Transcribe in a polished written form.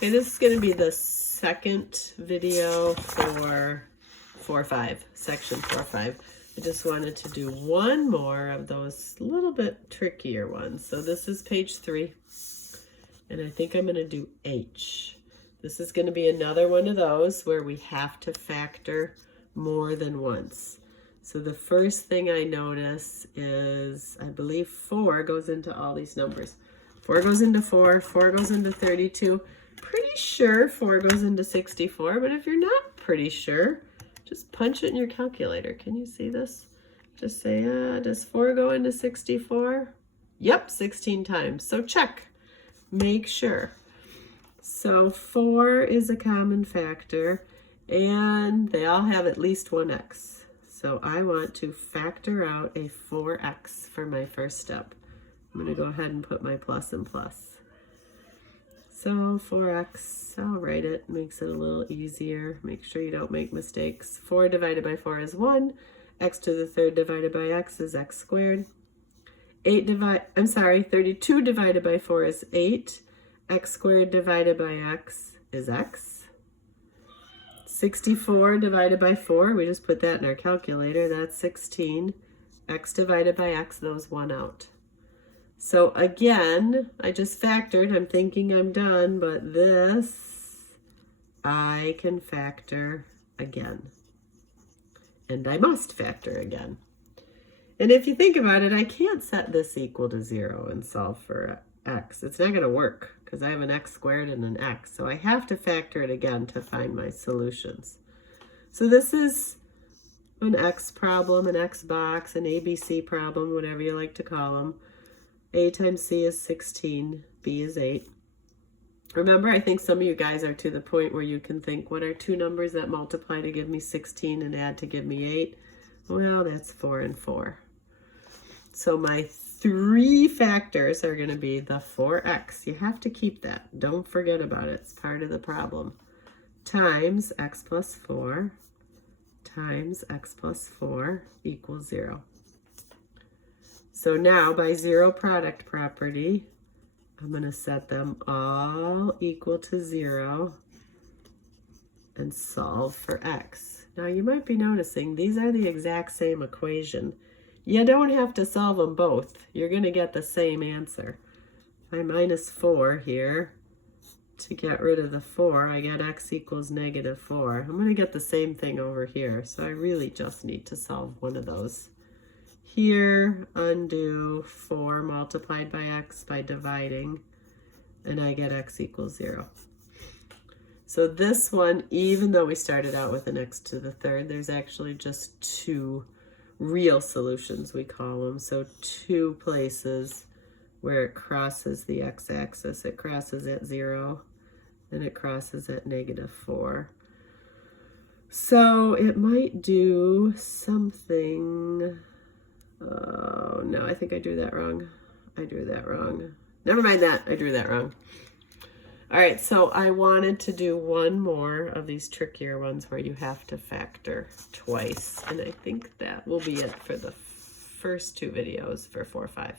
Okay, this is going to be the second video for 4-5, section 4-5. I just wanted to do one more of those little bit trickier ones. So this is page 3, and I think I'm going to do H. This is going to be another one of those where we have to factor more than once. So the first thing I notice is, I believe 4 goes into all these numbers. 4 goes into 4, 4 goes into 32. Pretty sure 4 goes into 64, but if you're not pretty sure, just punch it in your calculator. Can you see this? Just say, does 4 go into 64? Yep, 16 times. So check. Make sure. So 4 is a common factor, and they all have at least one x. So I want to factor out a 4x for my first step. I'm going to go ahead and put my plus and plus. So 4x, I'll write it, makes it a little easier. Make sure you don't make mistakes. 4 divided by 4 is 1. X to the third divided by x is x squared. 32 divided by 4 is 8. X squared divided by x is x. 64 divided by 4, we just put that in our calculator, that's 16. X divided by x, those 1 out. So again, I just factored, I'm thinking I'm done, but this I can factor again. And I must factor again. And if you think about it, I can't set this equal to 0 and solve for x. It's not going to work because I have an x squared and an x. So I have to factor it again to find my solutions. So this is an x problem, an x box, an ABC problem, whatever you like to call them. A times C is 16, B is 8. Remember, I think some of you guys are to the point where you can think, what are two numbers that multiply to give me 16 and add to give me 8? Well, that's 4 and 4. So my 3 factors are going to be the 4x. You have to keep that. Don't forget about it. It's part of the problem. Times x plus 4 times x plus 4 equals 0. So now by zero product property, I'm going to set them all equal to 0 and solve for x. Now you might be noticing these are the exact same equation. You don't have to solve them both. You're going to get the same answer. If I minus 4 here, to get rid of the 4, I get x equals negative 4. I'm going to get the same thing over here. So I really just need to solve one of those. Here, undo 4 multiplied by x by dividing, and I get x equals 0. So this one, even though we started out with an x to the third, there's actually just 2 real solutions, we call them. So 2 places where it crosses the x-axis. It crosses at 0, and it crosses at negative 4. So it might do something... Oh, no, I think I drew that wrong. I drew that wrong. Never mind that. I drew that wrong. All right, so I wanted to do one more of these trickier ones where you have to factor twice. And I think that will be it for the first 2 videos for 4-5.